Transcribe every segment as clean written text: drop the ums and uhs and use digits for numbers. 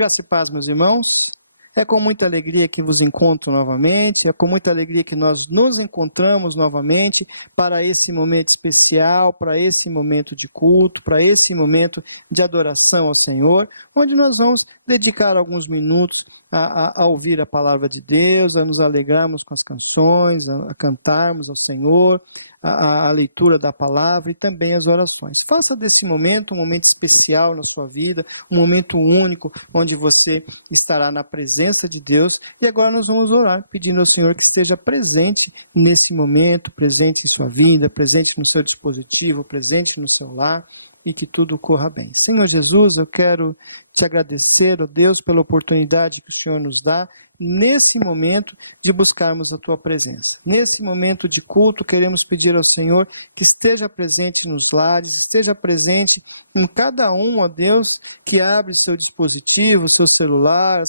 Graça e paz, meus irmãos. É com muita alegria que vos encontro novamente, é com muita alegria que nós nos encontramos novamente para esse momento especial, para esse momento de culto, para esse momento de adoração ao Senhor, onde nós vamos dedicar alguns minutos a ouvir a palavra de Deus, a nos alegrarmos com as canções, a cantarmos ao Senhor, a leitura da palavra e também as orações. Faça desse momento um momento especial na sua vida, um momento único, onde você estará na presença de Deus. E agora nós vamos orar, pedindo ao Senhor que esteja presente nesse momento, presente em sua vida, presente no seu dispositivo, presente no seu lar, e que tudo corra bem. Senhor Jesus, eu quero te agradecer, ó Deus, pela oportunidade que o Senhor nos dá nesse momento de buscarmos a tua presença. Nesse momento de culto, queremos pedir ao Senhor que esteja presente nos lares, esteja presente em cada um, ó Deus, que abre seu dispositivo, seu celular,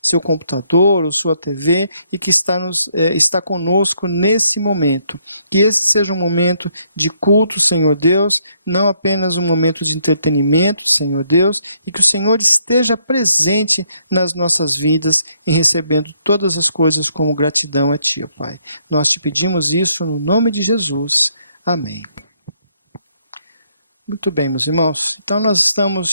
seu computador, ou sua TV, e que está conosco nesse momento. Que esse seja um momento de culto, Senhor Deus, não apenas um momento de entretenimento, Senhor Deus, e que o Senhor esteja presente nas nossas vidas, em recebendo todas as coisas como gratidão a Ti, ó Pai. Nós te pedimos isso no nome de Jesus. Amém. Muito bem, meus irmãos. Então, nós estamos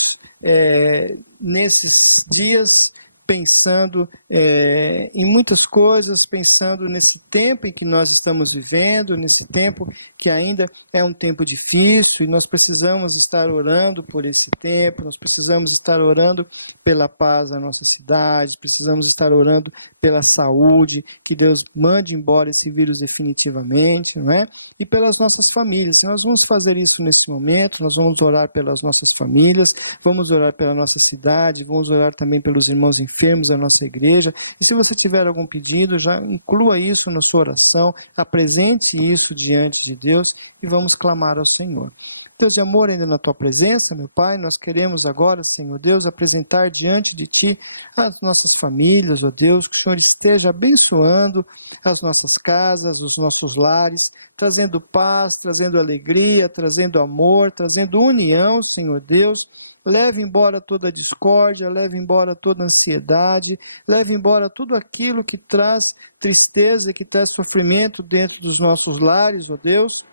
nesses dias pensando em muitas coisas, pensando nesse tempo em que nós estamos vivendo, nesse tempo que ainda é um tempo difícil, e nós precisamos estar orando por esse tempo, nós precisamos estar orando pela paz da nossa cidade, precisamos estar orando pela saúde, que Deus mande embora esse vírus definitivamente, não é? E pelas nossas famílias. E nós vamos fazer isso nesse momento, nós vamos orar pelas nossas famílias, vamos orar pela nossa cidade, vamos orar também pelos irmãos enfermos da nossa igreja. E se você tiver algum pedido, já inclua isso na sua oração, apresente isso diante de Deus e vamos clamar ao Senhor. Deus de amor, ainda na Tua presença, meu Pai, nós queremos agora, Senhor Deus, apresentar diante de Ti as nossas famílias, ó Deus, que o Senhor esteja abençoando as nossas casas, os nossos lares, trazendo paz, trazendo alegria, trazendo amor, trazendo união, Senhor Deus. Leve embora toda discórdia, leve embora toda ansiedade, leve embora tudo aquilo que traz tristeza, que traz sofrimento dentro dos nossos lares, ó Deus.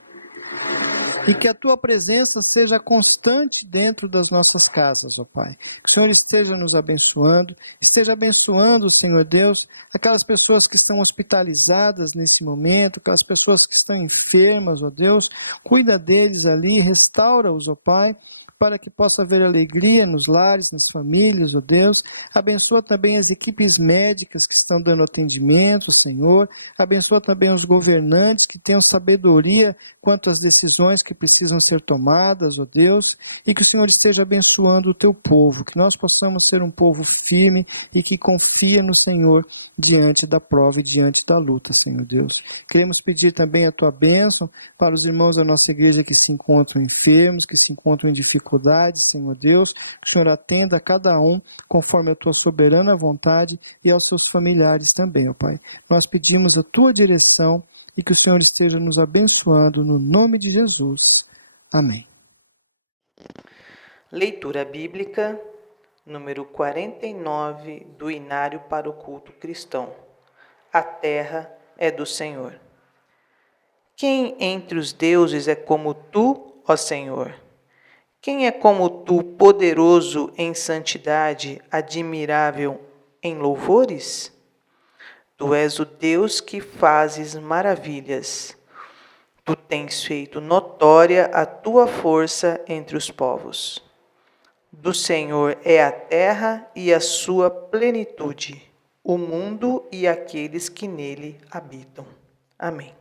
E que a Tua presença seja constante dentro das nossas casas, ó Pai. Que o Senhor esteja nos abençoando, esteja abençoando, Senhor Deus, aquelas pessoas que estão hospitalizadas nesse momento, aquelas pessoas que estão enfermas, ó Deus. Cuida deles ali, restaura-os, ó Pai, para que possa haver alegria nos lares, nas famílias, ó Deus. Abençoa também as equipes médicas que estão dando atendimento, Senhor. Abençoa também os governantes que tenham sabedoria quanto às decisões que precisam ser tomadas, ó Deus. E que o Senhor esteja abençoando o Teu povo, que nós possamos ser um povo firme e que confia no Senhor diante da prova e diante da luta, Senhor Deus. Queremos pedir também a Tua bênção para os irmãos da nossa igreja que se encontram enfermos, que se encontram em dificuldades, Senhor Deus, que o Senhor atenda a cada um conforme a Tua soberana vontade e aos seus familiares também, ó Pai. Nós pedimos a Tua direção e que o Senhor esteja nos abençoando no nome de Jesus. Amém. Leitura bíblica, número 49 do Inário para o Culto Cristão. A terra é do Senhor. Quem entre os deuses é como Tu, ó Senhor? Quem é como Tu, poderoso em santidade, admirável em louvores? Tu és o Deus que fazes maravilhas. Tu tens feito notória a Tua força entre os povos. Do Senhor é a terra e a sua plenitude, o mundo e aqueles que nele habitam. Amém.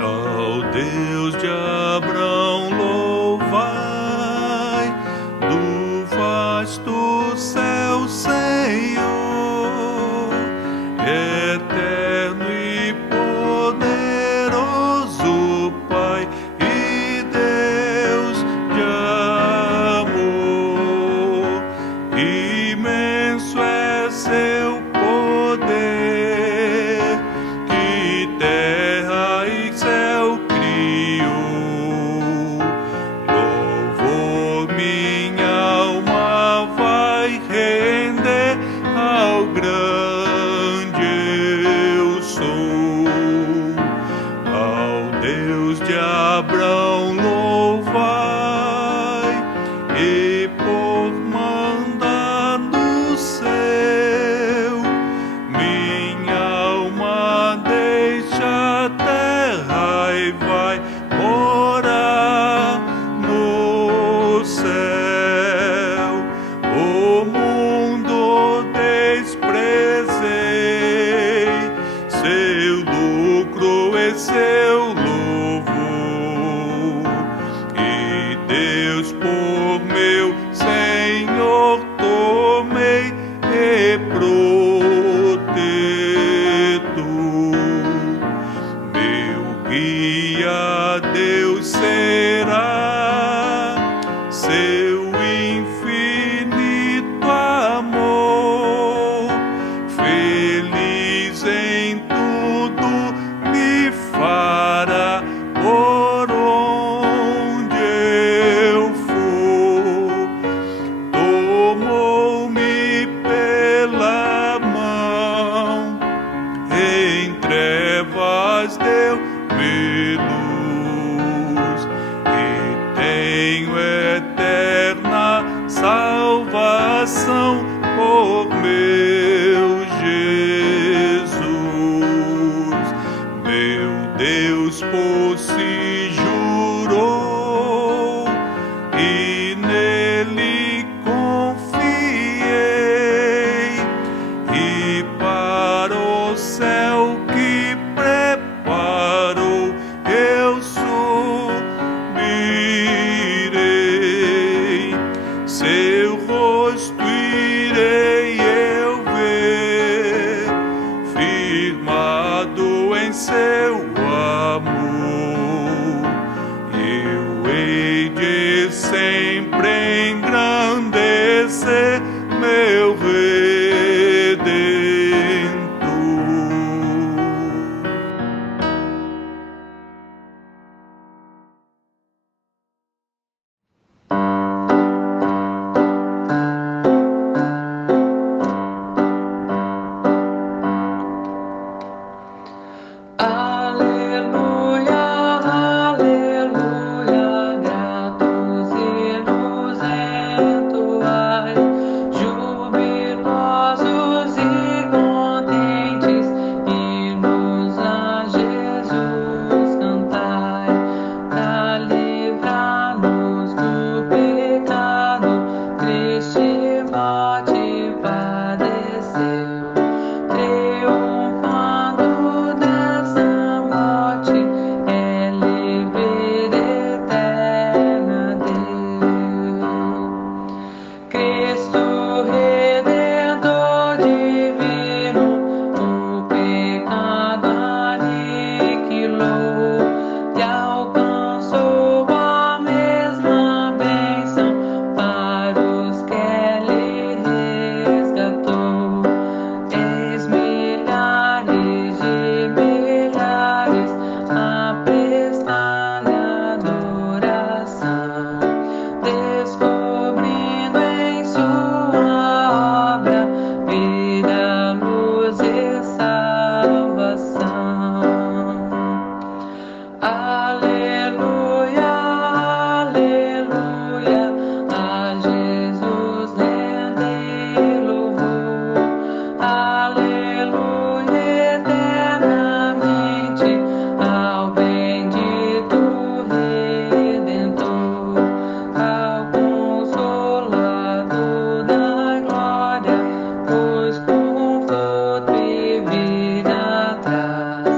Ao Deus de Abraão louvai, do vasto céu, Senhor, eterno e poderoso Pai e Deus de amor. Imenso é seu poder céu que preparou, eu subirei, seu rosto irei eu ver, firmado em seu amor, eu hei de sempre engrandecer meu Redentor. Aleluia, aleluia, gratos hinos entoai, jubilosos e contentes, hinos a Jesus cantai, pra livrar-nos do pecado, triste morte padeceu, triunfando dessa morte, é livre eterna deu. Cristo Redentor divino, o pecado aniquilou e alcançou a mesma bênção para os que ele resgatou. Eis milhares de milhares a prestar-lhe adoração, descobrindo em sua obra vida, luz e salvação. Aleluia, aleluia, a Jesus rendei louvor. Aleluia, eternamente, ao bendito Redentor, ao Consolador da glória, pois conforto e vida traz.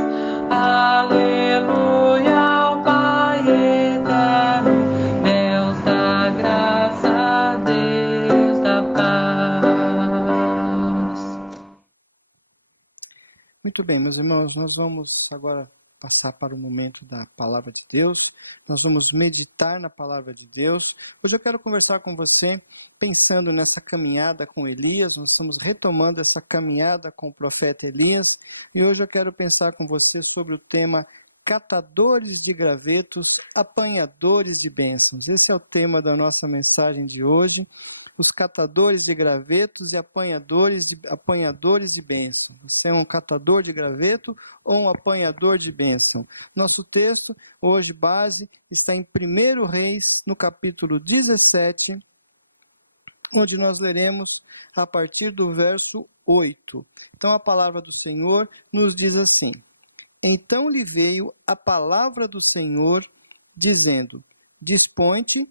Aleluia, ao Pai eterno, Deus da graça, Deus da paz. Muito bem, meus irmãos, nós vamos agora passar para o momento da palavra de Deus. Nós vamos meditar na palavra de Deus. Hoje eu quero conversar com você pensando nessa caminhada com Elias. Nós estamos retomando essa caminhada com o profeta Elias. E hoje eu quero pensar com você sobre o tema catadores de gravetos, apanhadores de bênçãos. Esse é o tema da nossa mensagem de hoje. Os catadores de gravetos e apanhadores de bênção. Você é um catador de graveto ou um apanhador de bênção? Nosso texto, hoje, base, está em 1 Reis, no capítulo 17, onde nós leremos a partir do verso 8. Então, a palavra do Senhor nos diz assim: Então lhe veio a palavra do Senhor, dizendo: Dispõe-te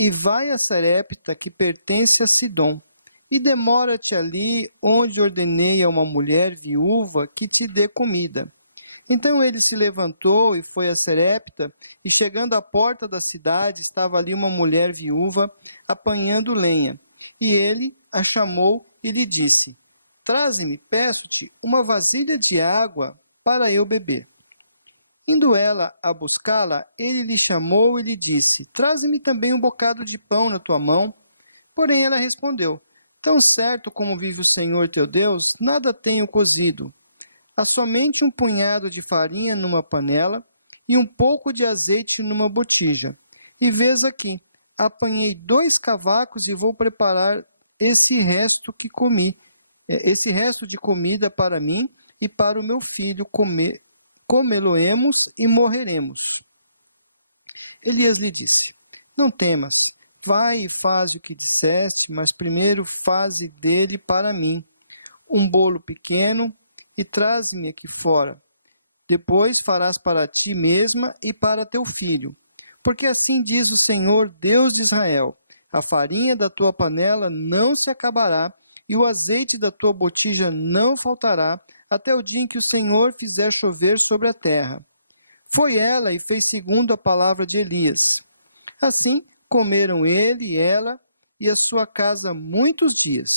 e vai a Sarepta, que pertence a Sidom, e demora-te ali, onde ordenei a uma mulher viúva que te dê comida. Então ele se levantou e foi a Sarepta, e chegando à porta da cidade, estava ali uma mulher viúva, apanhando lenha. E ele a chamou e lhe disse: Traze-me, peço-te, uma vasilha de água para eu beber. Indo ela a buscá-la, ele lhe chamou e lhe disse: Traze-me também um bocado de pão na tua mão. Porém ela respondeu: Tão certo como vive o Senhor teu Deus, nada tenho cozido. Há somente um punhado de farinha numa panela e um pouco de azeite numa botija. E vês aqui, apanhei 2 cavacos e vou preparar esse resto de comida para mim e para o meu filho comer. Comê-lo-emos e morreremos. Elias lhe disse: Não temas, vai e faze o que disseste, mas primeiro faze dele para mim um bolo pequeno e traze-me aqui fora. Depois farás para ti mesma e para teu filho. Porque assim diz o Senhor, Deus de Israel: a farinha da tua panela não se acabará, e o azeite da tua botija não faltará, até o dia em que o Senhor fizer chover sobre a terra. Foi ela e fez segundo a palavra de Elias. Assim, comeram ele e ela e a sua casa muitos dias.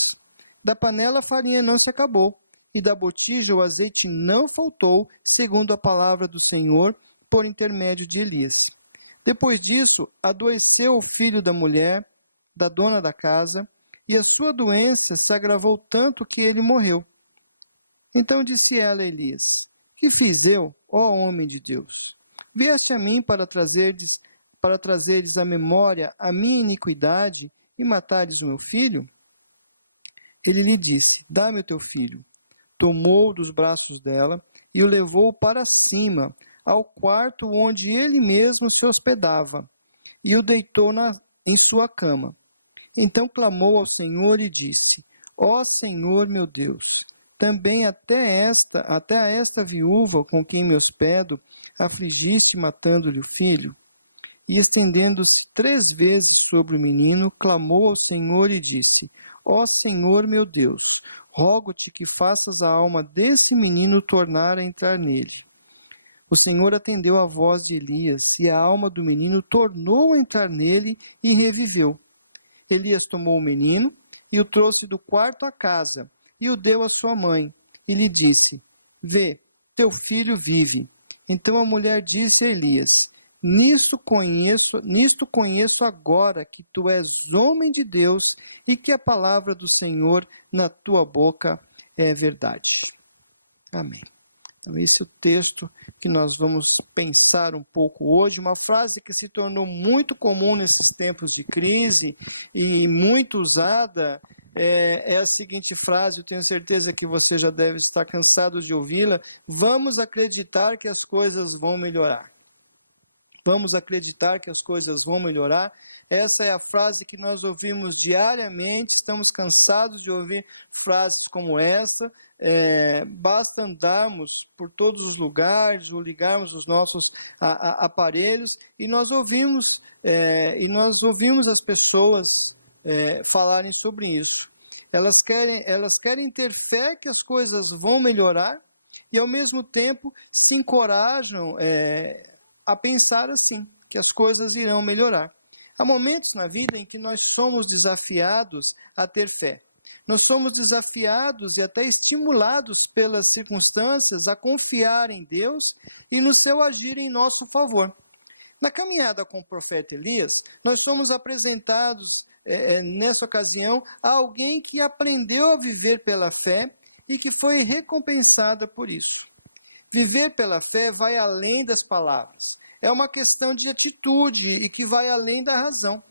Da panela a farinha não se acabou, e da botija o azeite não faltou, segundo a palavra do Senhor, por intermédio de Elias. Depois disso, adoeceu o filho da mulher, da dona da casa, e a sua doença se agravou tanto que ele morreu. Então disse ela a Elias: Que fiz eu, ó homem de Deus? Vieste a mim para trazeres à memória a minha iniquidade e matares o meu filho? Ele lhe disse: Dá-me o teu filho. Tomou dos braços dela e o levou para cima, ao quarto onde ele mesmo se hospedava, e o deitou em sua cama. Então clamou ao Senhor e disse: Ó Senhor meu Deus, também até a esta viúva com quem me hospedo, afligiste matando-lhe o filho? E estendendo-se 3 vezes sobre o menino, clamou ao Senhor e disse: Ó Senhor meu Deus, rogo-te que faças a alma desse menino tornar a entrar nele. O Senhor atendeu à voz de Elias, e a alma do menino tornou a entrar nele e reviveu. Elias tomou o menino e o trouxe do quarto à casa, e o deu à sua mãe, e lhe disse: Vê, teu filho vive. Então a mulher disse a Elias: Nisto conheço agora que tu és homem de Deus e que a palavra do Senhor na tua boca é verdade. Amém. Então, esse é o texto que nós vamos pensar um pouco hoje, uma frase que se tornou muito comum nesses tempos de crise e muito usada, é a seguinte frase, eu tenho certeza que você já deve estar cansado de ouvi-la: vamos acreditar que as coisas vão melhorar. Vamos acreditar que as coisas vão melhorar. Essa é a frase que nós ouvimos diariamente, estamos cansados de ouvir frases como esta. Basta andarmos por todos os lugares ou ligarmos os nossos aparelhos e nós ouvimos as pessoas falarem sobre isso. Elas querem ter fé que as coisas vão melhorar e ao mesmo tempo se encorajam a pensar assim, que as coisas irão melhorar. Há momentos na vida em que nós somos desafiados a ter fé. Nós somos desafiados e até estimulados pelas circunstâncias a confiar em Deus e no seu agir em nosso favor. Na caminhada com o profeta Elias, nós somos apresentados, nessa ocasião, a alguém que aprendeu a viver pela fé e que foi recompensada por isso. Viver pela fé vai além das palavras. É uma questão de atitude e que vai além da razão.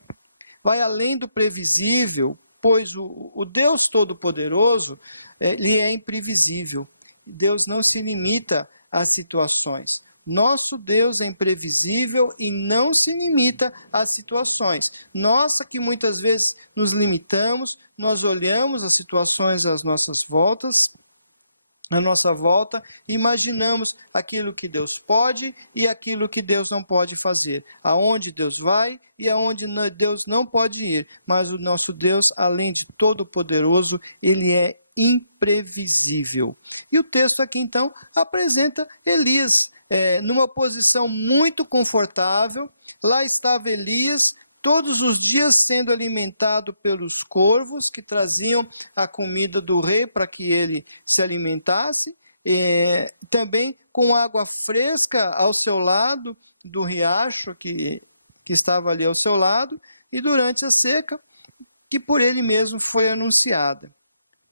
Vai além do previsível, pois o Deus Todo-Poderoso, ele é imprevisível. Deus não se limita às situações. Nosso Deus é imprevisível e não se limita às situações. Nós que muitas vezes nos limitamos, nós olhamos as situações à nossa volta, imaginamos aquilo que Deus pode e aquilo que Deus não pode fazer, aonde Deus vai e aonde Deus não pode ir, mas o nosso Deus, além de todo-poderoso, ele é imprevisível. E o texto aqui então apresenta Elias numa posição muito confortável. Lá estava Elias, todos os dias sendo alimentado pelos corvos que traziam a comida do rei para que ele se alimentasse, também com água fresca ao seu lado do riacho que estava ali ao seu lado, e durante a seca, que por ele mesmo foi anunciada.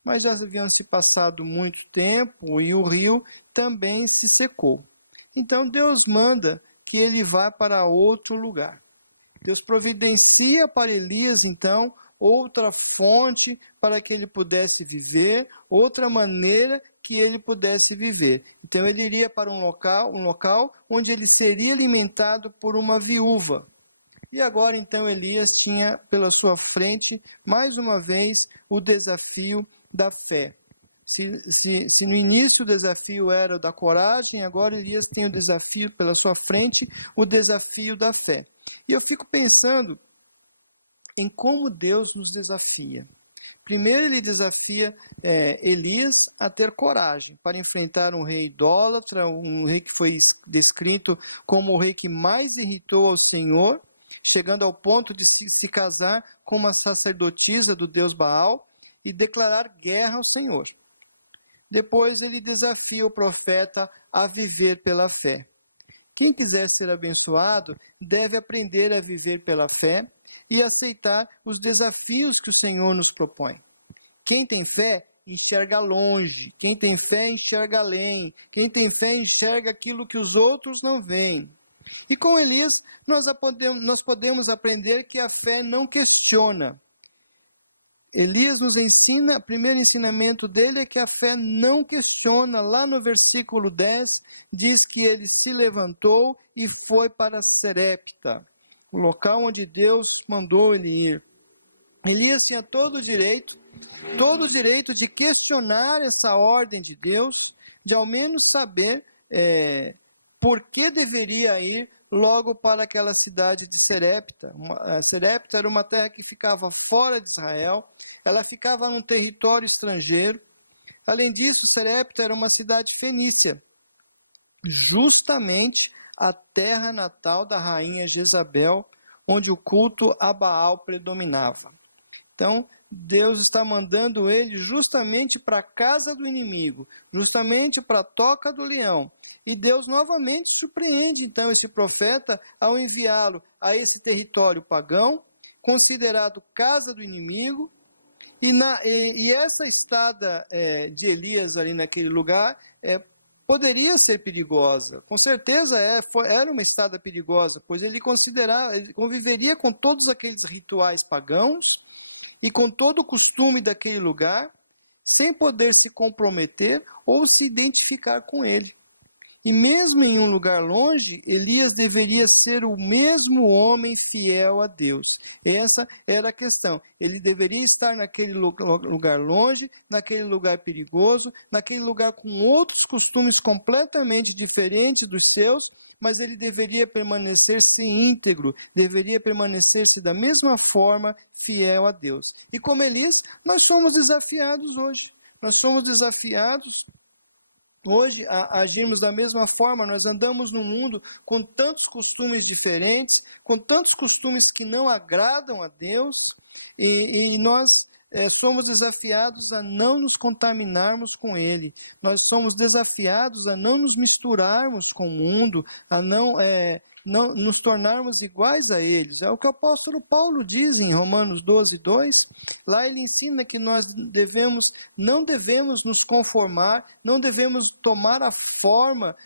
Mas já haviam se passado muito tempo e o rio também se secou. Então Deus manda que ele vá para outro lugar. Deus providencia para Elias, então, outra fonte para que ele pudesse viver, outra maneira que ele pudesse viver. Então ele iria para um local onde ele seria alimentado por uma viúva. E agora, então, Elias tinha pela sua frente, mais uma vez, o desafio da fé. Se no início o desafio era o da coragem, agora Elias tem o desafio pela sua frente, o desafio da fé. E eu fico pensando em como Deus nos desafia. Primeiro ele desafia Elias a ter coragem para enfrentar um rei idólatra, um rei que foi descrito como o rei que mais irritou ao Senhor, chegando ao ponto de se casar com uma sacerdotisa do deus Baal e declarar guerra ao Senhor. Depois ele desafia o profeta a viver pela fé. Quem quiser ser abençoado deve aprender a viver pela fé e aceitar os desafios que o Senhor nos propõe. Quem tem fé enxerga longe, quem tem fé enxerga além, quem tem fé enxerga aquilo que os outros não veem. E com Elias nós podemos aprender que a fé não questiona. Elias nos ensina, o primeiro ensinamento dele é que a fé não questiona. Lá no versículo 10, diz que ele se levantou e foi para Serepta, o local onde Deus mandou ele ir. Elias tinha todo o direito de questionar essa ordem de Deus, de ao menos saber por que deveria ir logo para aquela cidade de Serepta. Serepta era uma terra que ficava fora de Israel, ela ficava num território estrangeiro. Além disso, Serepta era uma cidade fenícia, justamente a terra natal da rainha Jezabel, onde o culto a Baal predominava. Então, Deus está mandando ele justamente para a casa do inimigo, justamente para a toca do leão. E Deus novamente surpreende, então, esse profeta ao enviá-lo a esse território pagão, considerado casa do inimigo. E essa estada de Elias ali naquele lugar poderia ser perigosa. Com certeza era uma estada perigosa, pois ele conviveria com todos aqueles rituais pagãos e com todo o costume daquele lugar, sem poder se comprometer ou se identificar com ele. E mesmo em um lugar longe, Elias deveria ser o mesmo homem fiel a Deus. Essa era a questão. Ele deveria estar naquele lugar longe, naquele lugar perigoso, naquele lugar com outros costumes completamente diferentes dos seus, mas ele deveria permanecer-se íntegro, deveria permanecer-se da mesma forma fiel a Deus. E como Elias, nós somos desafiados hoje. Nós somos desafiados hoje a agirmos da mesma forma. Nós andamos no mundo com tantos costumes diferentes, com tantos costumes que não agradam a Deus, e nós somos desafiados a não nos contaminarmos com ele. Nós somos desafiados a não nos misturarmos com o mundo, a não nos tornarmos iguais a eles. É o que o apóstolo Paulo diz em Romanos 12:2. Lá ele ensina que nós não devemos nos conformar, não devemos tomar a forma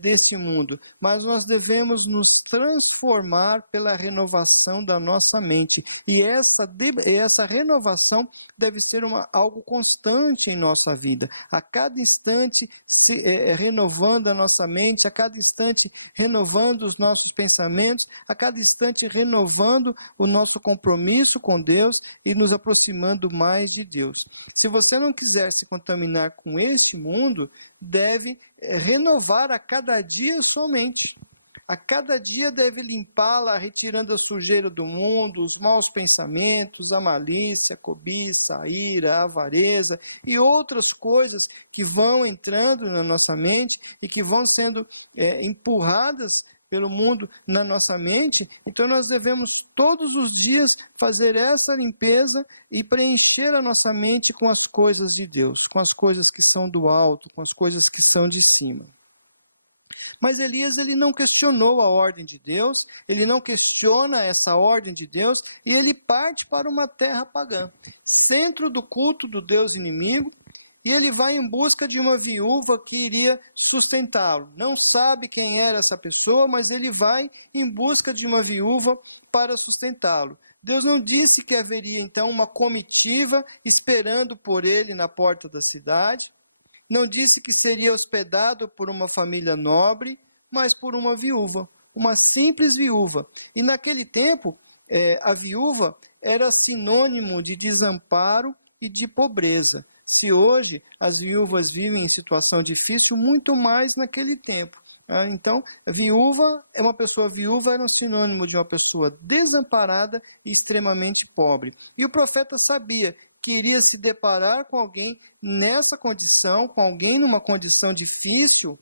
deste mundo, mas nós devemos nos transformar pela renovação da nossa mente. E essa renovação deve ser algo constante em nossa vida. A cada instante renovando a nossa mente, a cada instante renovando os nossos pensamentos, a cada instante renovando o nosso compromisso com Deus e nos aproximando mais de Deus. Se você não quiser se contaminar com este mundo, deve renovar a cada dia somente. A cada dia deve limpá-la, retirando a sujeira do mundo, os maus pensamentos, a malícia, a cobiça, a ira, a avareza e outras coisas que vão entrando na nossa mente e que vão sendo empurradas pelo mundo na nossa mente. Então nós devemos todos os dias fazer essa limpeza e preencher a nossa mente com as coisas de Deus, com as coisas que são do alto, com as coisas que são de cima. Mas Elias, ele não questionou a ordem de Deus, ele não questiona essa ordem de Deus, e ele parte para uma terra pagã, centro do culto do Deus inimigo, e ele vai em busca de uma viúva que iria sustentá-lo. Não sabe quem era essa pessoa, mas ele vai em busca de uma viúva para sustentá-lo. Deus não disse que haveria então uma comitiva esperando por ele na porta da cidade. Não disse que seria hospedado por uma família nobre, mas por uma viúva, uma simples viúva. E naquele tempo, a viúva era sinônimo de desamparo e de pobreza. Se hoje as viúvas vivem em situação difícil, muito mais naquele tempo. Então, uma pessoa viúva era um sinônimo de uma pessoa desamparada e extremamente pobre. E o profeta sabia que iria se deparar com alguém nessa condição, com alguém numa condição difícil,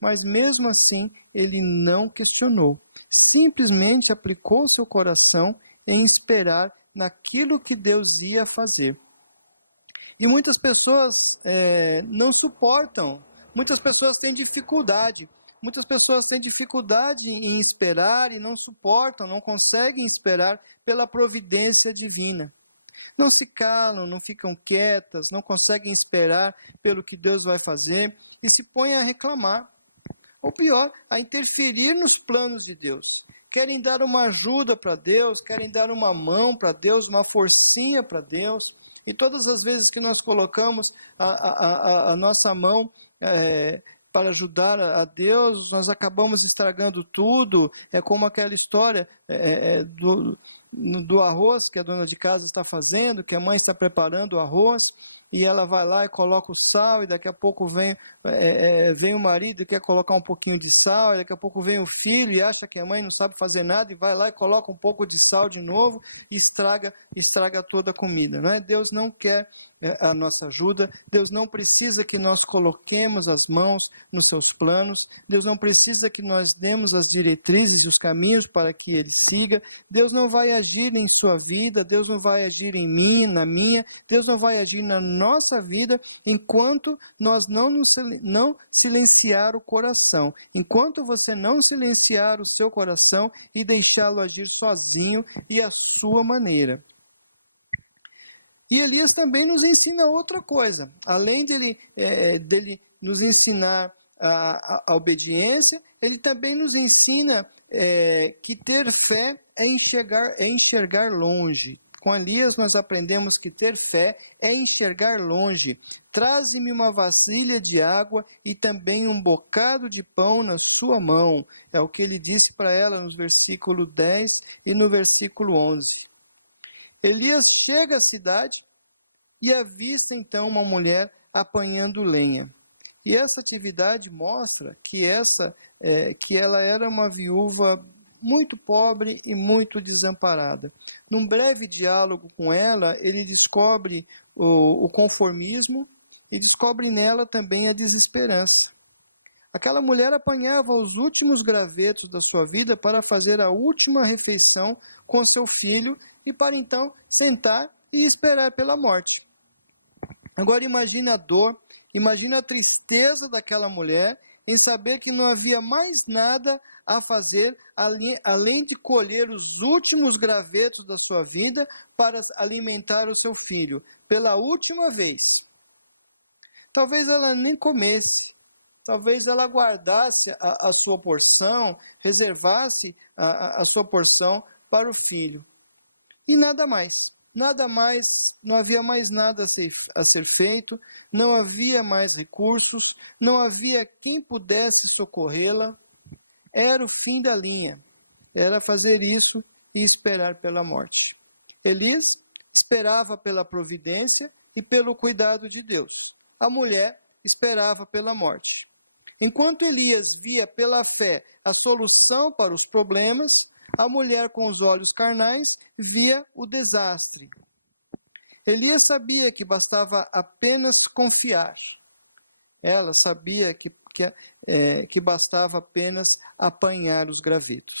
mas mesmo assim ele não questionou. Simplesmente aplicou seu coração em esperar naquilo que Deus ia fazer. E muitas pessoas não suportam, muitas pessoas têm dificuldade. Muitas pessoas têm dificuldade em esperar e não suportam, não conseguem esperar pela providência divina. Não se calam, não ficam quietas, não conseguem esperar pelo que Deus vai fazer e se põem a reclamar. Ou pior, a interferir nos planos de Deus. Querem dar uma ajuda para Deus, querem dar uma mão para Deus, uma forcinha para Deus. E todas as vezes que nós colocamos a nossa mão para ajudar a Deus, nós acabamos estragando tudo. É como aquela história do arroz que a dona de casa está fazendo, que a mãe está preparando o arroz, e ela vai lá e coloca o sal, e daqui a pouco vem o marido e quer colocar um pouquinho de sal, e daqui a pouco vem o filho e acha que a mãe não sabe fazer nada, e vai lá e coloca um pouco de sal de novo, e estraga toda a comida. Não é? Deus não quer a nossa ajuda, Deus não precisa que nós coloquemos as mãos nos seus planos, Deus não precisa que nós demos as diretrizes e os caminhos para que Ele siga, Deus não vai agir em sua vida, Deus não vai agir em mim, na minha, Deus não vai agir na nossa vida enquanto nós não silenciar o coração, enquanto você não silenciar o seu coração e deixá-lo agir sozinho e à sua maneira. E Elias também nos ensina outra coisa. Além dele nos ensinar a obediência, ele também nos ensina que ter fé é enxergar longe. Com Elias nós aprendemos que ter fé é enxergar longe. Traze-me uma vasilha de água e também um bocado de pão na sua mão. É o que ele disse para ela no versículo 10 e no versículo 11. Elias chega à cidade e avista então uma mulher apanhando lenha. E essa atividade mostra que ela era uma viúva muito pobre e muito desamparada. Num breve diálogo com ela, ele descobre o conformismo e descobre nela também a desesperança. Aquela mulher apanhava os últimos gravetos da sua vida para fazer a última refeição com seu filho e para então sentar e esperar pela morte. Agora imagine a dor, imagine a tristeza daquela mulher em saber que não havia mais nada a fazer além de colher os últimos gravetos da sua vida para alimentar o seu filho pela última vez. Talvez ela nem comesse, talvez ela guardasse a sua porção, reservasse a sua porção para o filho. E nada mais, não havia mais nada a ser feito, não havia mais recursos, não havia quem pudesse socorrê-la. Era o fim da linha, era fazer isso e esperar pela morte. Elias esperava pela providência e pelo cuidado de Deus. A mulher esperava pela morte. Enquanto Elias via pela fé a solução para os problemas, a mulher com os olhos carnais via o desastre. Elias sabia que bastava apenas confiar. Ela sabia que bastava apenas apanhar os gravetos.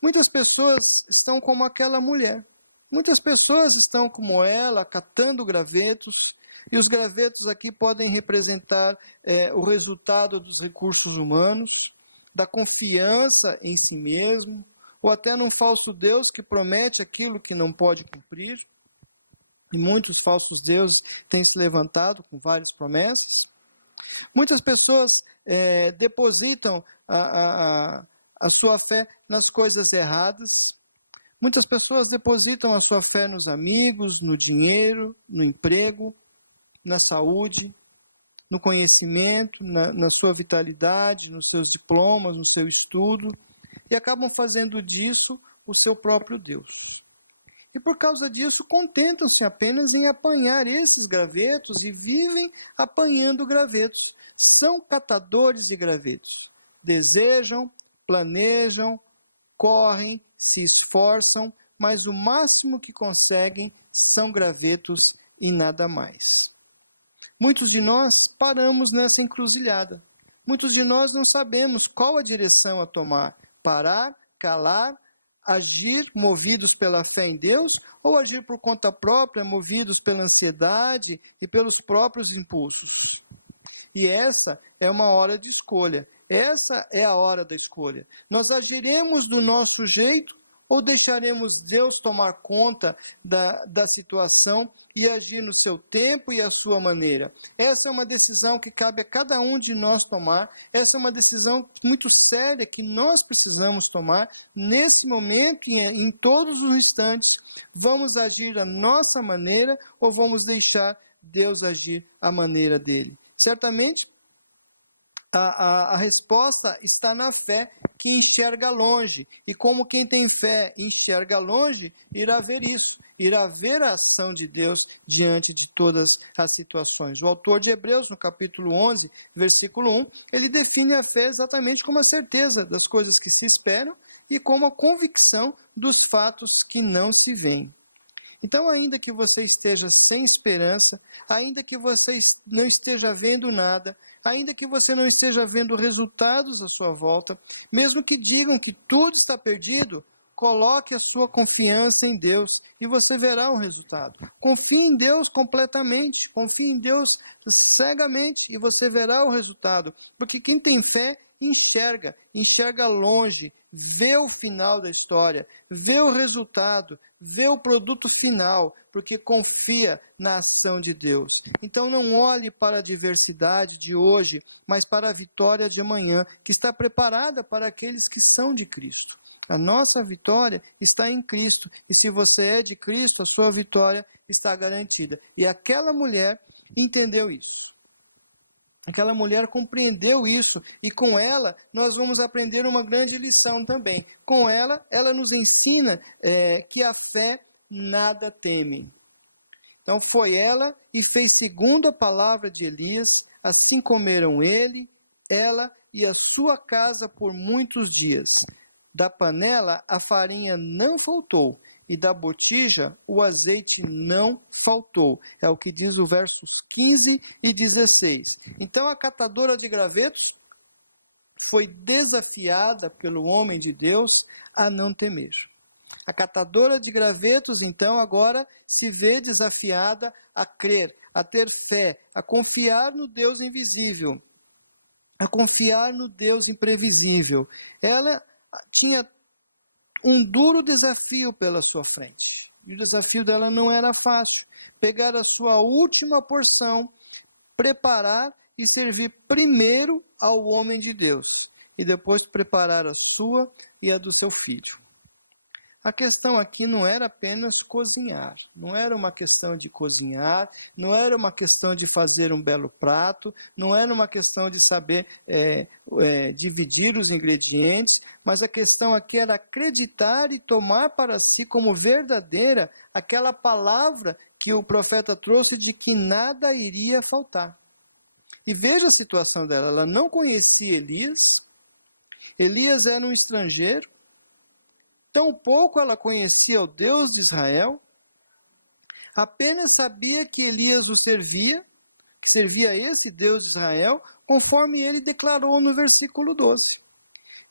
Muitas pessoas estão como aquela mulher. Muitas pessoas estão como ela, catando gravetos, e os gravetos aqui podem representar o resultado dos recursos humanos, da confiança em si mesmo, ou até num falso Deus que promete aquilo que não pode cumprir. E muitos falsos deuses têm se levantado com várias promessas. Muitas pessoas depositam a sua fé nas coisas erradas. Muitas pessoas depositam a sua fé nos amigos, no dinheiro, no emprego, na saúde, no conhecimento, na sua vitalidade, nos seus diplomas, no seu estudo, e acabam fazendo disso o seu próprio Deus. E por causa disso, contentam-se apenas em apanhar esses gravetos e vivem apanhando gravetos. São catadores de gravetos. Desejam, planejam, correm, se esforçam, mas o máximo que conseguem são gravetos e nada mais. Muitos de nós paramos nessa encruzilhada. Muitos de nós não sabemos qual a direção a tomar. Parar, calar, agir movidos pela fé em Deus ou agir por conta própria, movidos pela ansiedade e pelos próprios impulsos. E essa é uma hora de escolha. Essa é a hora da escolha. Nós agiremos do nosso jeito ou deixaremos Deus tomar conta da situação e agir no seu tempo e à sua maneira? Essa é uma decisão que cabe a cada um de nós tomar. Essa é uma decisão muito séria que nós precisamos tomar nesse momento e em todos os instantes. Vamos agir da nossa maneira ou vamos deixar Deus agir à maneira dele? Certamente, a resposta está na fé que enxerga longe. E como quem tem fé enxerga longe, irá ver isso. Irá ver a ação de Deus diante de todas as situações. O autor de Hebreus, no capítulo 11, versículo 1, ele define a fé exatamente como a certeza das coisas que se esperam e como a convicção dos fatos que não se veem. Então, ainda que você esteja sem esperança, ainda que você não esteja vendo nada, ainda que você não esteja vendo resultados à sua volta, mesmo que digam que tudo está perdido, coloque a sua confiança em Deus e você verá o resultado. Confie em Deus completamente, confie em Deus cegamente e você verá o resultado. Porque quem tem fé enxerga longe, vê o final da história, vê o resultado, vê o produto final, porque confia na ação de Deus. Então não olhe para a adversidade de hoje, mas para a vitória de amanhã, que está preparada para aqueles que são de Cristo. A nossa vitória está em Cristo, e se você é de Cristo, a sua vitória está garantida. E aquela mulher entendeu isso. Aquela mulher compreendeu isso e com ela nós vamos aprender uma grande lição também. Com ela, ela nos ensina que a fé nada teme. Então foi ela e fez segundo a palavra de Elias, assim comeram ele, ela e a sua casa por muitos dias. Da panela a farinha não faltou, e da botija o azeite não faltou. É o que diz o versos 15 e 16. Então a catadora de gravetos foi desafiada pelo homem de Deus a não temer. A catadora de gravetos, então, agora se vê desafiada a crer, a ter fé, a confiar no Deus invisível, a confiar no Deus imprevisível. Ela tinha um duro desafio pela sua frente. E o desafio dela não era fácil. Pegar a sua última porção, preparar e servir primeiro ao homem de Deus. E depois preparar a sua e a do seu filho. A questão aqui não era apenas cozinhar. Não era uma questão de cozinhar, não era uma questão de fazer um belo prato, não era uma questão de saber dividir os ingredientes, mas a questão aqui era acreditar e tomar para si como verdadeira aquela palavra que o profeta trouxe de que nada iria faltar. E veja a situação dela, ela não conhecia Elias, Elias era um estrangeiro, tampouco ela conhecia o Deus de Israel, apenas sabia que Elias o servia, que servia a esse Deus de Israel, conforme ele declarou no versículo 12.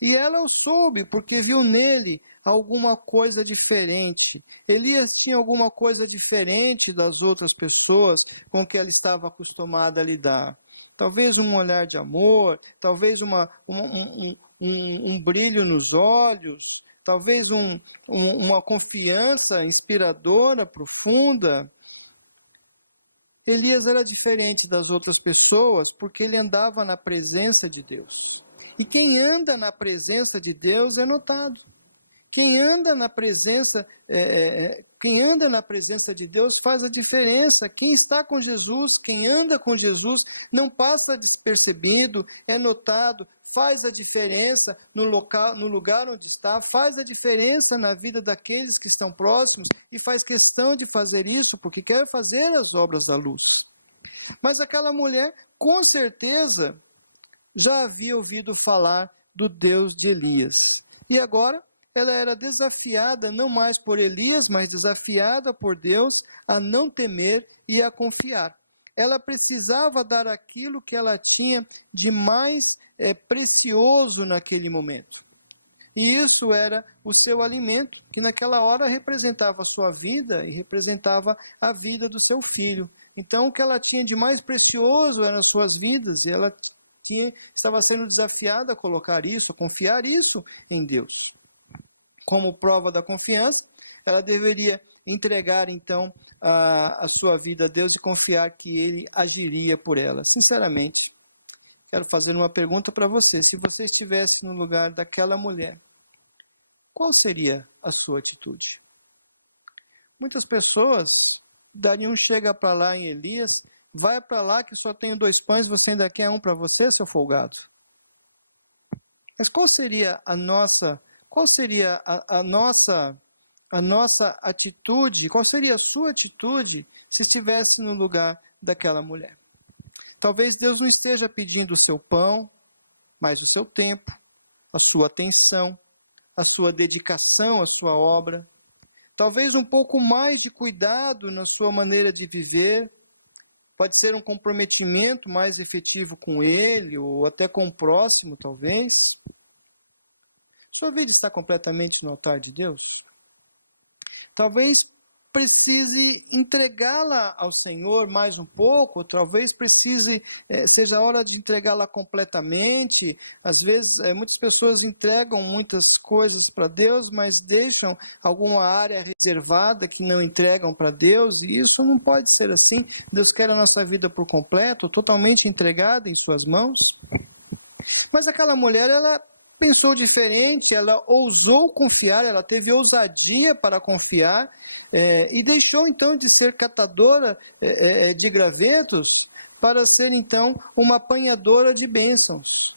E ela o soube, porque viu nele alguma coisa diferente. Elias tinha alguma coisa diferente das outras pessoas com que ela estava acostumada a lidar. Talvez um olhar de amor, talvez um brilho nos olhos, talvez uma confiança inspiradora, profunda. Elias era diferente das outras pessoas porque ele andava na presença de Deus. E quem anda na presença de Deus é notado. Quem anda na presença de Deus faz a diferença. Quem está com Jesus, quem anda com Jesus, não passa despercebido, é notado, faz a diferença no lugar onde está, faz a diferença na vida daqueles que estão próximos e faz questão de fazer isso porque quer fazer as obras da luz. Mas aquela mulher, com certeza, já havia ouvido falar do Deus de Elias. E agora ela era desafiada não mais por Elias, mas desafiada por Deus a não temer e a confiar. Ela precisava dar aquilo que ela tinha de mais precioso naquele momento. E isso era o seu alimento, que naquela hora representava a sua vida e representava a vida do seu filho. Então, o que ela tinha de mais precioso eram as suas vidas, e ela estava sendo desafiada a colocar isso, a confiar isso em Deus. Como prova da confiança, ela deveria entregar, então, a sua vida a Deus e confiar que Ele agiria por ela. Sinceramente, quero fazer uma pergunta para você. Se você estivesse no lugar daquela mulher, qual seria a sua atitude? Muitas pessoas dariam chega para lá em Elias, vai para lá que só tenho 2 pães, você ainda quer um para você, seu folgado? Mas qual seria a nossa atitude, qual seria a sua atitude se estivesse no lugar daquela mulher? Talvez Deus não esteja pedindo o seu pão, mas o seu tempo, a sua atenção, a sua dedicação à sua obra. Talvez um pouco mais de cuidado na sua maneira de viver. Pode ser um comprometimento mais efetivo com Ele, ou até com o próximo, talvez. Sua vida está completamente no altar de Deus? Talvez precise entregá-la ao Senhor mais um pouco, talvez seja a hora de entregá-la completamente. Às vezes, muitas pessoas entregam muitas coisas para Deus, mas deixam alguma área reservada que não entregam para Deus, e isso não pode ser assim. Deus quer a nossa vida por completo, totalmente entregada em suas mãos. Mas aquela mulher, ela pensou diferente, ela ousou confiar, ela teve ousadia para confiar, e deixou então de ser catadora de gravetos para ser então uma apanhadora de bênçãos.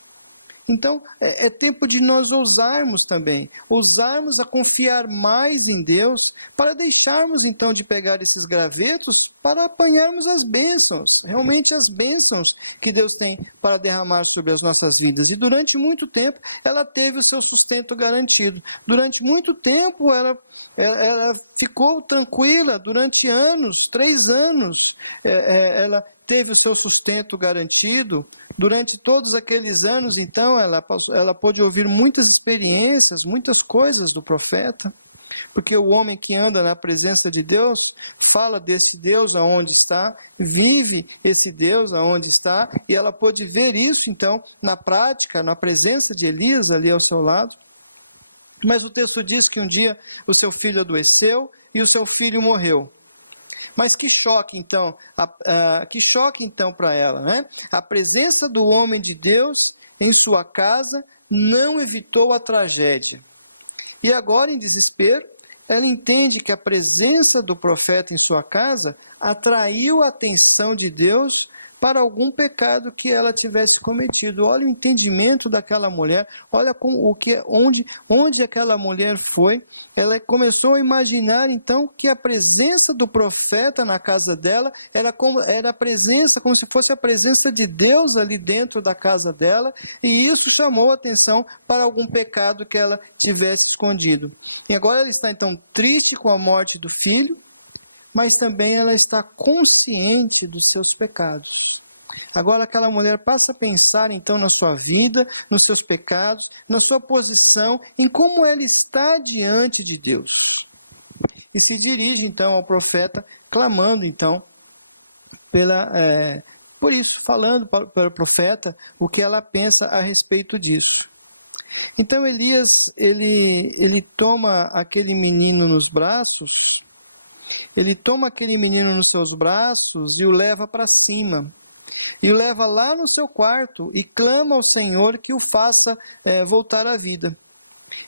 Então, é tempo de nós ousarmos também, ousarmos a confiar mais em Deus, para deixarmos então de pegar esses gravetos, para apanharmos as bênçãos, realmente as bênçãos que Deus tem para derramar sobre as nossas vidas. E durante muito tempo, ela teve o seu sustento garantido. Durante muito tempo, ela ficou tranquila, durante anos, 3 anos, ela teve o seu sustento garantido. Durante todos aqueles anos, então, ela pôde ouvir muitas experiências, muitas coisas do profeta, porque o homem que anda na presença de Deus, fala desse Deus aonde está, vive esse Deus aonde está, e ela pôde ver isso, então, na prática, na presença de Elias ali ao seu lado. Mas o texto diz que um dia o seu filho adoeceu e o seu filho morreu. Mas que choque então para ela, né? A presença do homem de Deus em sua casa não evitou a tragédia. E agora, em desespero, ela entende que a presença do profeta em sua casa atraiu a atenção de Deus para algum pecado que ela tivesse cometido. Olha o entendimento daquela mulher, olha onde aquela mulher foi. Ela começou a imaginar então que a presença do profeta na casa dela era a presença, como se fosse a presença de Deus ali dentro da casa dela, e isso chamou a atenção para algum pecado que ela tivesse escondido. E agora ela está então triste com a morte do filho, mas também ela está consciente dos seus pecados. Agora aquela mulher passa a pensar então na sua vida, nos seus pecados, na sua posição, em como ela está diante de Deus. E se dirige então ao profeta, clamando então por isso, falando para o profeta o que ela pensa a respeito disso. Então Elias, ele toma aquele menino nos braços, ele toma aquele menino nos seus braços e o leva para cima. E o leva lá no seu quarto e clama ao Senhor que o faça voltar à vida.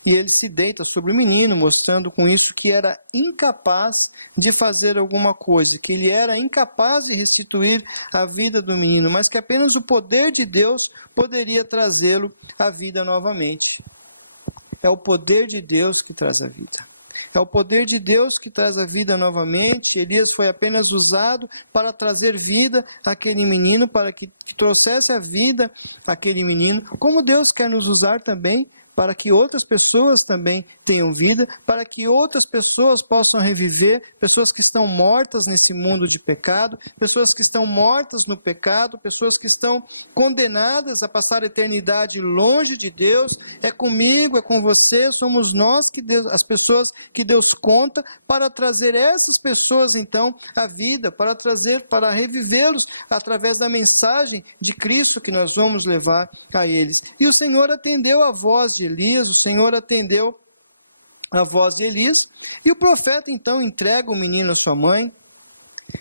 E ele se deita sobre o menino, mostrando com isso que era incapaz de fazer alguma coisa, que ele era incapaz de restituir a vida do menino, mas que apenas o poder de Deus poderia trazê-lo à vida novamente. É o poder de Deus que traz a vida. É o poder de Deus que traz a vida novamente. Elias foi apenas usado para trazer vida àquele menino, para que trouxesse a vida àquele menino, como Deus quer nos usar também para que outras pessoas também tenham vida, para que outras pessoas possam reviver, pessoas que estão mortas nesse mundo de pecado, pessoas que estão mortas no pecado, pessoas que estão condenadas a passar a eternidade longe de Deus. É comigo, é com você, somos nós que Deus, as pessoas que Deus conta para trazer essas pessoas então à vida, para revivê-los através da mensagem de Cristo que nós vamos levar a eles. E o Senhor atendeu a voz de Elias, o Senhor atendeu a voz de Elias, e o profeta então entrega o menino à sua mãe.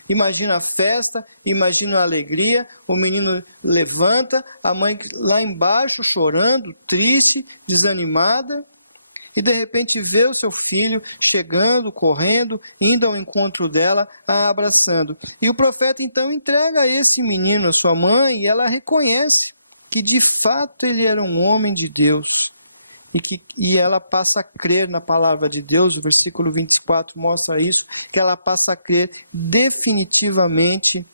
Imagina a festa, imagina a alegria, o menino levanta, a mãe lá embaixo chorando, triste, desanimada, e de repente vê o seu filho chegando, correndo, indo ao encontro dela, a abraçando. E o profeta então entrega esse menino à sua mãe, e ela reconhece que de fato ele era um homem de Deus. E ela passa a crer na palavra de Deus, o versículo 24 mostra isso, que ela passa a crer definitivamente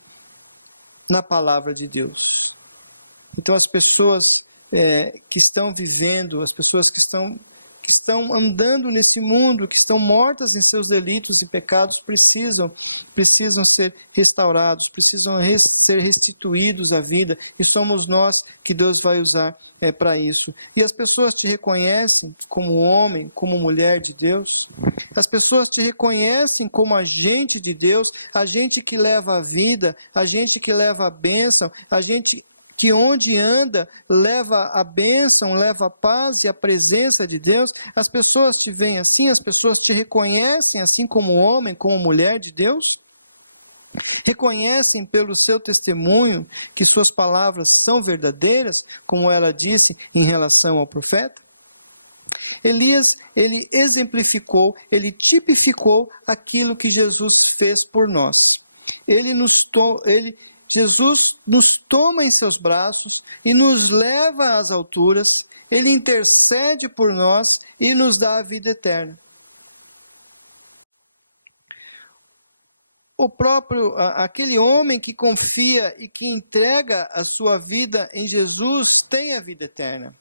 na palavra de Deus. Então as pessoas que estão vivendo, as pessoas que estão andando nesse mundo, que estão mortas em seus delitos e pecados, precisam ser restaurados, precisam ser restituídos à vida, e somos nós que Deus vai usar para isso. E as pessoas te reconhecem como homem, como mulher de Deus, as pessoas te reconhecem como agente de Deus, agente que leva a vida, agente que leva a bênção, agente que onde anda leva a bênção, leva a paz e a presença de Deus. As pessoas te veem assim, as pessoas te reconhecem assim como homem, como mulher de Deus. Reconhecem pelo seu testemunho que suas palavras são verdadeiras, como ela disse em relação ao profeta. Elias, ele exemplificou, ele tipificou aquilo que Jesus fez por nós. Jesus nos toma em seus braços e nos leva às alturas, ele intercede por nós e nos dá a vida eterna. Aquele homem que confia e que entrega a sua vida em Jesus tem a vida eterna.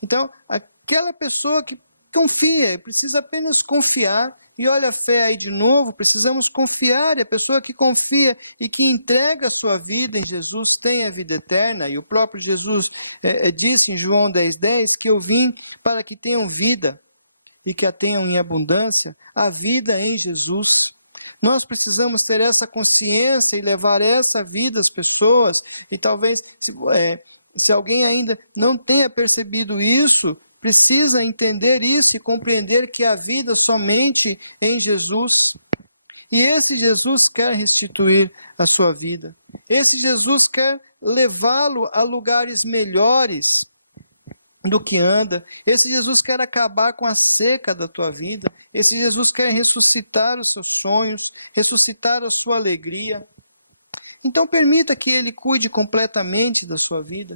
Então, aquela pessoa que confia, precisa apenas confiar, e olha a fé aí de novo, precisamos confiar, e a pessoa que confia e que entrega a sua vida em Jesus tem a vida eterna, e o próprio Jesus disse em João 10:10 que eu vim para que tenham vida, e que a tenham em abundância, a vida em Jesus. Nós precisamos ter essa consciência e levar essa vida às pessoas, e talvez, se alguém ainda não tenha percebido isso, precisa entender isso e compreender que há vida somente em Jesus. E esse Jesus quer restituir a sua vida. Esse Jesus quer levá-lo a lugares melhores do que anda. Esse Jesus quer acabar com a seca da tua vida. Esse Jesus quer ressuscitar os seus sonhos, ressuscitar a sua alegria. Então permita que Ele cuide completamente da sua vida.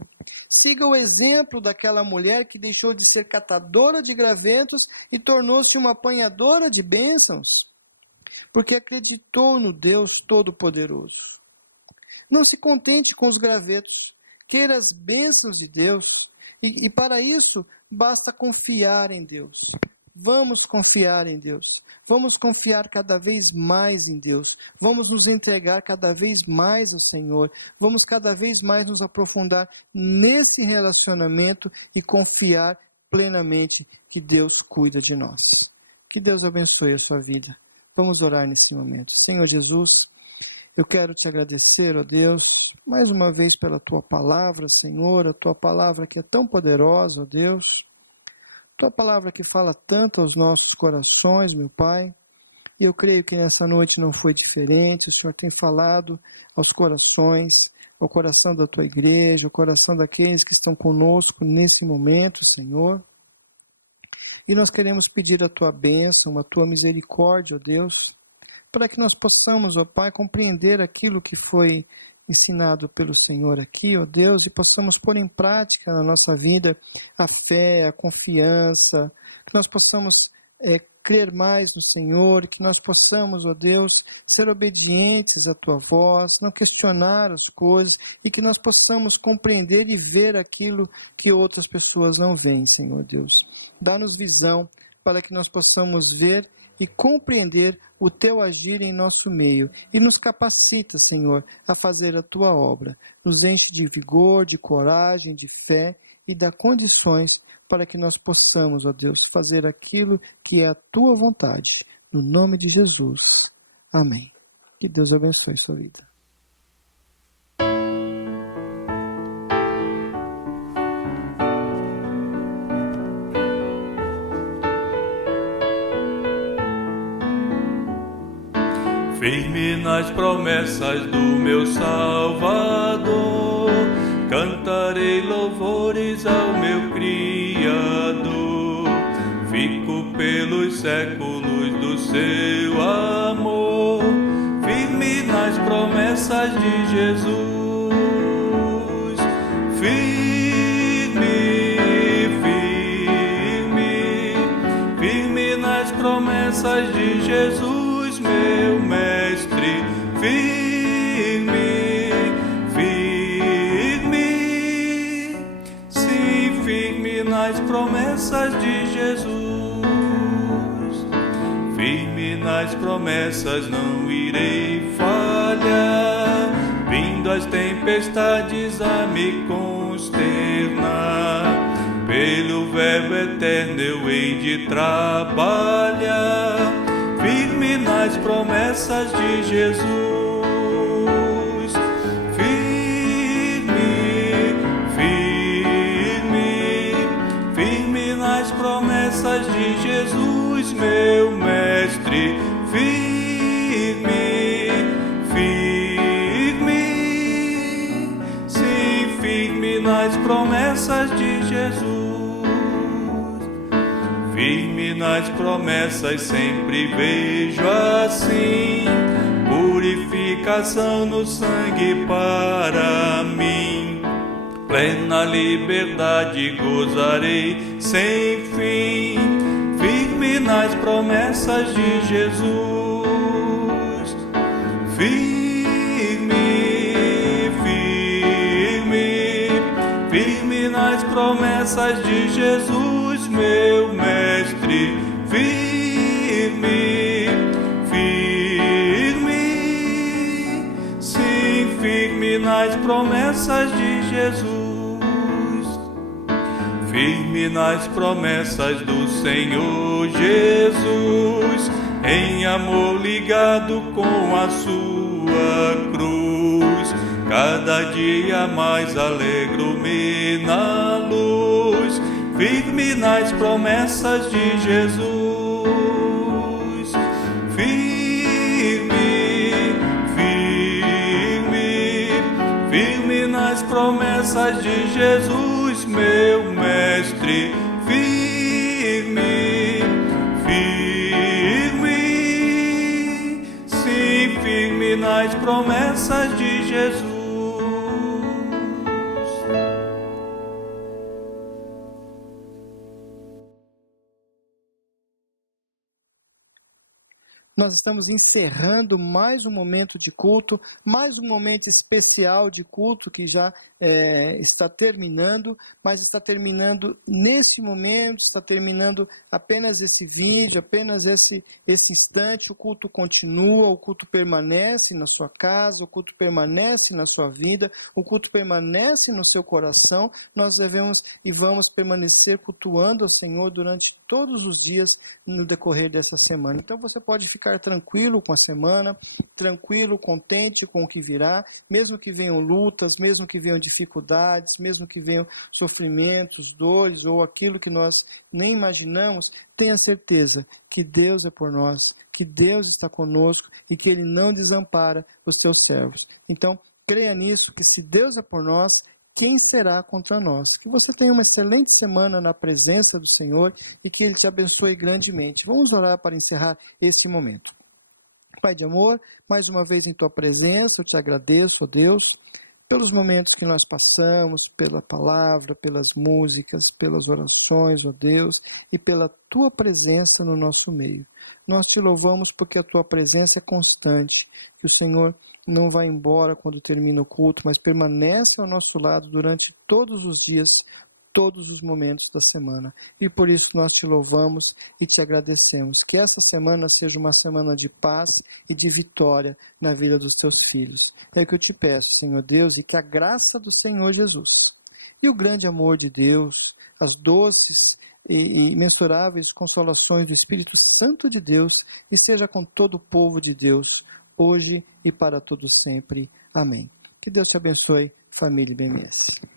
Siga o exemplo daquela mulher que deixou de ser catadora de gravetos e tornou-se uma apanhadora de bênçãos, porque acreditou no Deus Todo-Poderoso. Não se contente com os gravetos, queira as bênçãos de Deus, e para isso basta confiar em Deus. Vamos confiar em Deus. Vamos confiar cada vez mais em Deus. Vamos nos entregar cada vez mais ao Senhor. Vamos cada vez mais nos aprofundar nesse relacionamento e confiar plenamente que Deus cuida de nós. Que Deus abençoe a sua vida. Vamos orar nesse momento. Senhor Jesus, eu quero te agradecer, ó Deus, mais uma vez pela tua palavra, Senhor, a tua palavra que é tão poderosa, ó Deus. Tua palavra que fala tanto aos nossos corações, meu Pai, e eu creio que nessa noite não foi diferente. O Senhor tem falado aos corações, ao coração da Tua igreja, ao coração daqueles que estão conosco nesse momento, Senhor. E nós queremos pedir a Tua bênção, a Tua misericórdia, ó Deus, para que nós possamos, ó Pai, compreender aquilo que foi ensinado pelo Senhor aqui, ó Deus, e possamos pôr em prática na nossa vida a fé, a confiança, que nós possamos crer mais no Senhor, que nós possamos, ó Deus, ser obedientes à Tua voz, não questionar as coisas, e que nós possamos compreender e ver aquilo que outras pessoas não veem, Senhor Deus. dá-nos visão para que nós possamos ver e compreender o Teu agir em nosso meio. E nos capacita, Senhor, a fazer a Tua obra. Nos enche de vigor, de coragem, de fé e dá condições para que nós possamos, ó Deus, fazer aquilo que é a Tua vontade. No nome de Jesus. Amém. Que Deus abençoe sua vida. Firme nas promessas do meu Salvador, cantarei louvores ao meu Criador. Fico pelos séculos do seu amor, firme nas promessas de Jesus. Firme, firme, firme nas promessas de Jesus, meu mestre. Firme, firme, sim, firme nas promessas de Jesus. Firme nas promessas, não irei falhar, vindo as tempestades a me consternar. Pelo verbo eterno eu hei de trabalhar, firme nas promessas de Jesus. Firme, firme, firme nas promessas de Jesus, meu mestre. Firme, firme, sim, firme nas promessas de Jesus. Firme nas promessas, sempre vejo assim, purificação no sangue para mim. Plena liberdade gozarei sem fim, firme nas promessas de Jesus. Firme, firme, firme nas promessas de Jesus, meu mestre. Firme, firme, sim, firme nas promessas de Jesus. Firme nas promessas do Senhor Jesus, em amor ligado com a sua cruz. Cada dia mais alegro-me na luz, firme nas promessas de Jesus. Firme, firme, firme nas promessas de Jesus, meu mestre. Firme, firme, sim, firme nas promessas de Jesus. Nós estamos encerrando mais um momento de culto, mais um momento especial de culto que já está terminando, mas está terminando nesse momento, está terminando apenas esse vídeo, apenas esse instante. O culto continua, o culto permanece na sua casa, o culto permanece na sua vida, o culto permanece no seu coração. Nós devemos e vamos permanecer cultuando ao Senhor durante todos os dias no decorrer dessa semana. Então você pode ficar tranquilo com a semana, tranquilo, contente com o que virá, mesmo que venham lutas, mesmo que venham dificuldades, mesmo que venham sofrimentos, dores ou aquilo que nós nem imaginamos, tenha certeza que Deus é por nós, que Deus está conosco e que Ele não desampara os seus servos. Então, creia nisso, que se Deus é por nós, quem será contra nós? Que você tenha uma excelente semana na presença do Senhor e que Ele te abençoe grandemente. Vamos orar para encerrar este momento. Pai de amor, mais uma vez em Tua presença, eu te agradeço, ó Deus, pelos momentos que nós passamos, pela palavra, pelas músicas, pelas orações, ó Deus, e pela Tua presença no nosso meio. Nós te louvamos porque a Tua presença é constante, que o Senhor não vai embora quando termina o culto, mas permanece ao nosso lado durante todos os dias, todos os momentos da semana. E por isso nós te louvamos e te agradecemos. Que esta semana seja uma semana de paz e de vitória na vida dos teus filhos. É o que eu te peço, Senhor Deus, e que a graça do Senhor Jesus e o grande amor de Deus, as doces e imensuráveis consolações do Espírito Santo de Deus esteja com todo o povo de Deus, hoje e para todo sempre. Amém. Que Deus te abençoe, família IBMS.